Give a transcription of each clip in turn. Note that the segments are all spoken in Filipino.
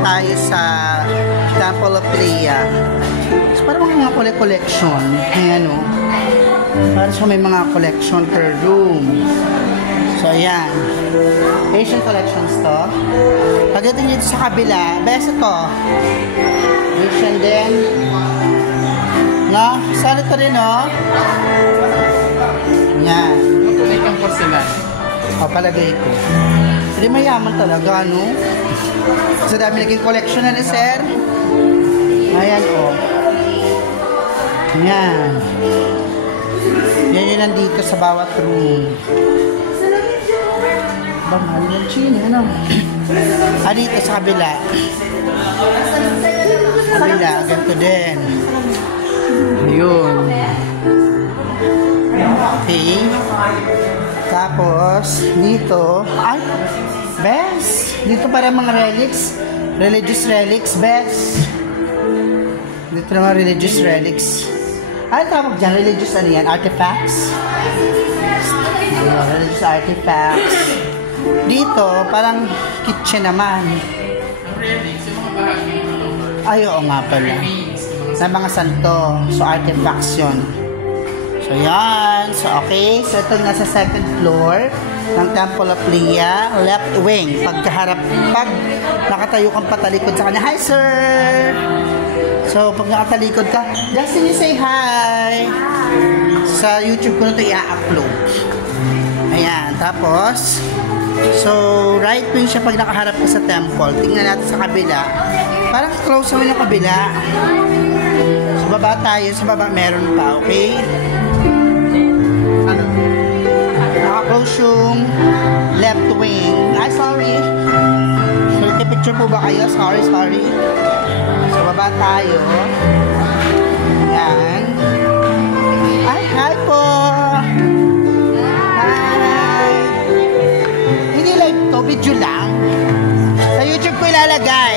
tayo sa Temple of Leia. So, parang mga collection. Ayan o. Parang so may mga collection per room. So, ayan. Asian collections to. Pagdating dito sa kabila, best ito. Asian din. No? Saan ito rin, no? Ayan. Makulay kang porcelain. Palagay ko. Hindi mayaman talaga, no? Sa dami naging collection na ni Sir. Ayan, oh. Ayan. Yan yun nandito sa bawat room. Ba, mahal yung chino, ano? Dito sa kabila. Kabila, ganito din. Ayun. Okay. Tapos, dito, ay, best. Dito para mga relics. Religious relics, best. Dito naman religious relics. Ay, tawag dyan, religious ano yan? Artifacts. Religious artifacts. Dito, parang kitchen naman. Ay, oo nga pala. Sa mga santo. So, artifacts yun. So, yan. So, okay. So, ito nasa second floor ng Temple of Leia. Left wing. Pag nakatayo kang patalikod sa kanya. Hi, sir! So, pag nakatalikod ka, Justin, you say hi! Sa YouTube ko na ito i-upload. Ayan. Tapos, so, right wing siya pag nakaharap ka sa temple. Tingnan natin sa kabila. Parang close naman yung kabila. Sa baba tayo. Sa baba meron pa. Okay? Naka-close yung left wing. Ay, sorry. Picture po ba kayo? Sorry. So, baba tayo. Yan. Ay, hi po! Hi! Hindi live to, video lang. Sa YouTube ko ilalagay.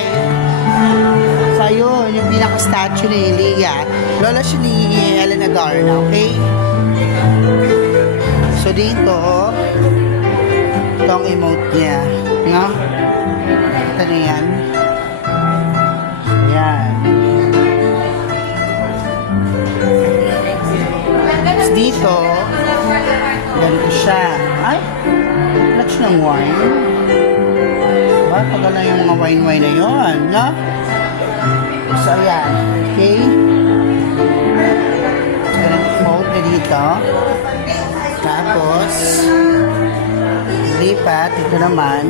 So, yun, yung pinaka-statue ni Leia. Lola siya ni Elena Darna, okay? So, dito, itong emote niya. No? Ito na yan. Ayan. Tapos dito, ganito siya. Ay, clutch ng wine. Diba? Tagal na yung mga wine-wine na yun, no? So, ayan. Okay? So, ganito emote na dito. Tapos, lipat, ito naman.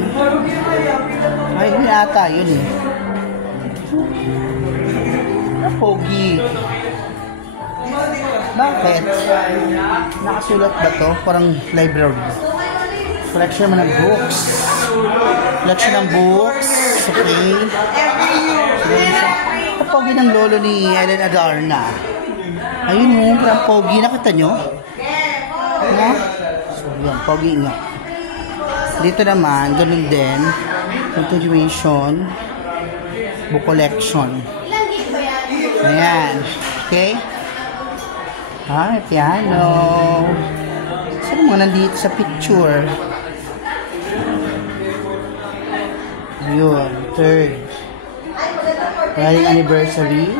Ay, hindi ata, yun eh. Pogi. Bakit? Nakasulat ba to? Parang library. Collection naman ng books. Collection ng books. Okay. Ito pogi ng lolo ni Elena Darna. Ayun mo, parang pogi. Nakita nyo? No? So, yan, pogi nga. Dito naman, ganun din. Continuation. Book collection. Ayan. Okay? Ay, piano. Sino mo nandito sa picture? Ayun. Third. Wedding anniversary.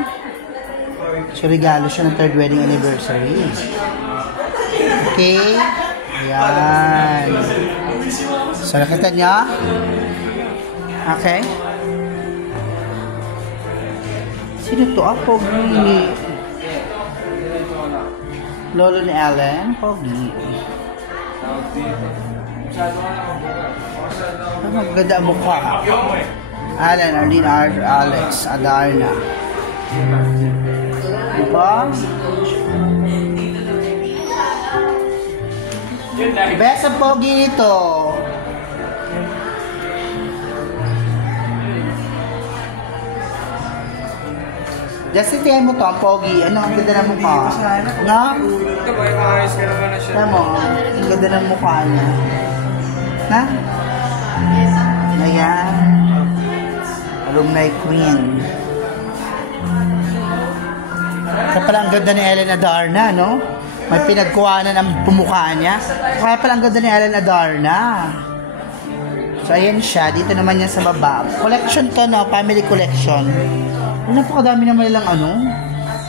So, regalo siya ng third wedding anniversary. Okay? Ayan. So, nakita niya? Okay. Sino to? Pogi. Lolo ni Ellen. Pogi. Ang ganda mukha. Alan, Arlene, Alex, Adarna. Diba? Best ang pogi nito. Just itiyan mo to, ang pogi. Ano, ang ganda ng mukha. No? Tama mo, ang ganda ng mukha niya. Ha? Ayan. Alumni Queen. Kaya pala ang ganda ni Elena Darna, no? May pinagkuhanan ang pumukha niya. Kaya pala ang ganda ni Elena Darna. So, So, ayan siya. Dito naman yan sa baba. Collection to, no? Family collection. Napakadami naman nilang ano.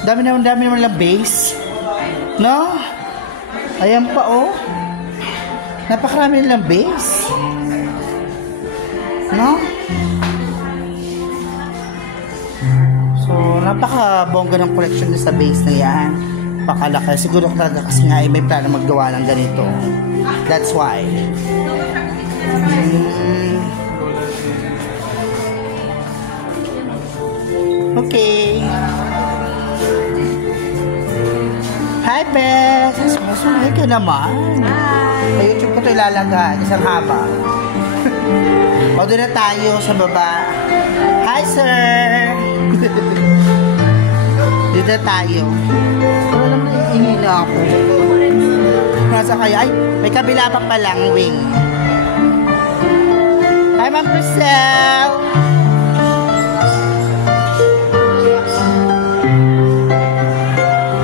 Dami naman nilang base. No? Ayan pa, oh. Napakarami nilang base. No? So, napaka-bongga ng collection niya sa base na yan. Pakalaki. Siguro talaga kasi nga may plano maggawa ng ganito. That's why. Okay. Hi, Beth! Hi ka naman. Sa YouTube ko ito ilalagay. Isang haba. O, doon na tayo sa baba. Hi, sir! Dito na tayo. Wala naman naiingin na ako. Nasa kayo. Ay, may kabila pa palang wing. Hi, Ma'am Priscel!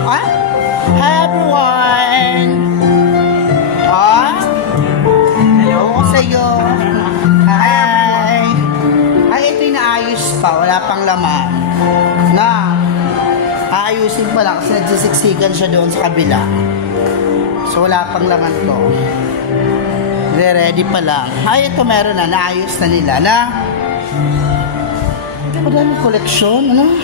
Ah? Hi, everyone! Ah? Hello ko sa'yo. Hi! Ay, ito yung naayos pa. Wala pang laman. Na, aayusin pa lang kasi nagsisiksikan siya doon sa kabila. So, wala pang laman to. Ready pa lang. Ay, ito meron na. Naayos na nila. Na? Madaming koleksyon. Ano?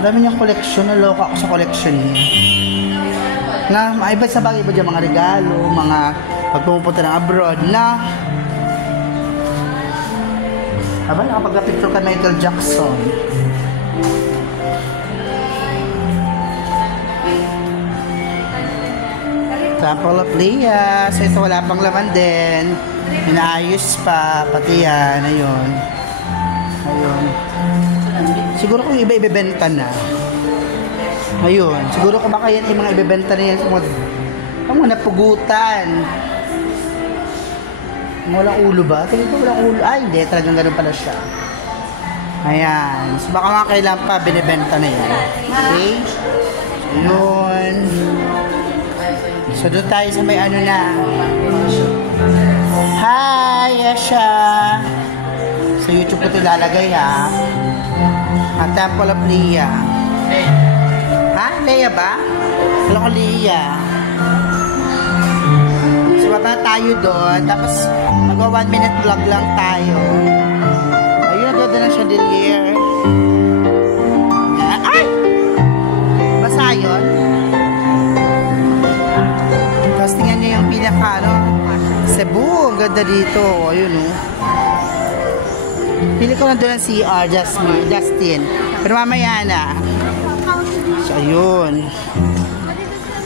Madami niyang koleksyon. Naloka ako sa koleksyon niya. Na, iba sa bagay. Iba dyan mga regalo. Mga pagpupunta ng abroad. Na? Aba, nakapag-picture ka Michael Jackson. Temple of Leia. So, ito wala pang laman din. Inaayos pa. Pati yan. Ayun. Ayun. Siguro kung iba ibebenta na. Ayun. Siguro kung baka yan yung mga ibebenta na yan sa mga napugutan. Walang ulo ba? Tingin ko walang ulo. Ay, hindi. Talagang ganun pala siya. Ayan. So, baka mga kailan pa binibenta na yan. Okay? Ayun. So, doon tayo sa may ano na. Hi, Yasha! Sa YouTube ko ito lalagay, ha? Ang Temple of Leia. Ha? Leia ba? Wala ko Leia. So, baba tayo doon. Tapos, mag-1 minute vlog lang tayo. Ayun, doon na chandelier. Ay! Basa yun? Tapos tingnan nyo yung pinaka, ano, Cebu. Ang ganda dito. Ayun, oh. Pili ko lang doon ang CR, Justin. Pero mamaya na. So, ayun.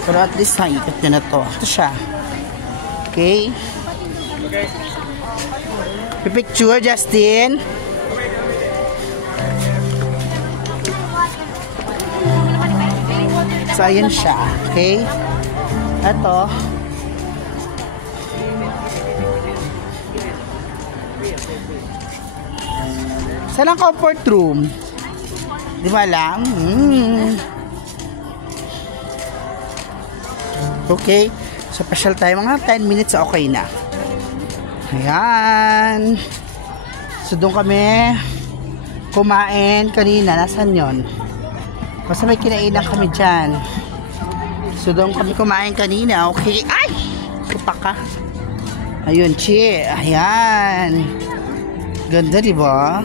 Pero at least nakikot nyo na to. Ito siya. Okay. Pipicture, Justin. So, ayun siya. Okay. Ito. Saan ang comfort room? Di ba lang? Okay. So, pasyal tayo. Mga 10 minutes, okay na. Ayan. So, doon kami kumain kanina. Nasaan yun? Basta may kinainan kami dyan. So, doon kami kumain kanina. Okay. Ay! Kupa ka. Ayun, chi. Ayan. Ganda, di ba?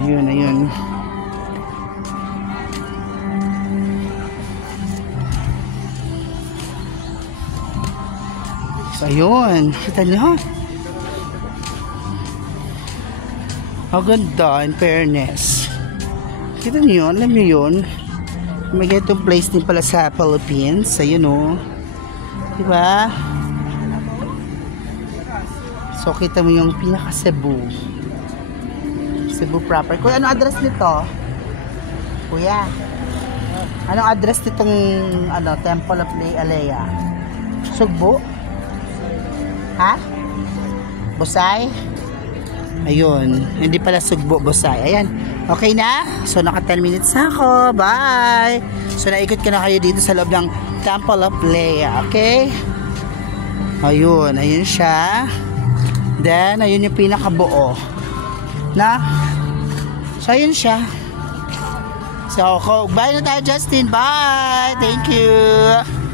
Ayun, ayun. So, ayun. Kita niyo? Ang ganda, in fairness. Kita niyo yun? Alam niyo yun? May ganitong place din pala sa Philippines. Ayun, o. Diba? So, kita mo yung pinaka-Cebu. Cebu proper. Kuya, anong address nito? Kuya, anong address nitong Temple of Leia? Sugbo? Ha? Busay? Ayun. Hindi pala Sugbo, Busay. Ayan. Okay na? So, naka 10 minutes na ako. Bye! So, naikot ko na kayo dito sa loob ng Temple of Leia. Okay? Ayun, ayun siya. Then, ayun yung pinakabuo. Na? So, ayun siya. So, bye na tayo, Justin. Bye! Thank you!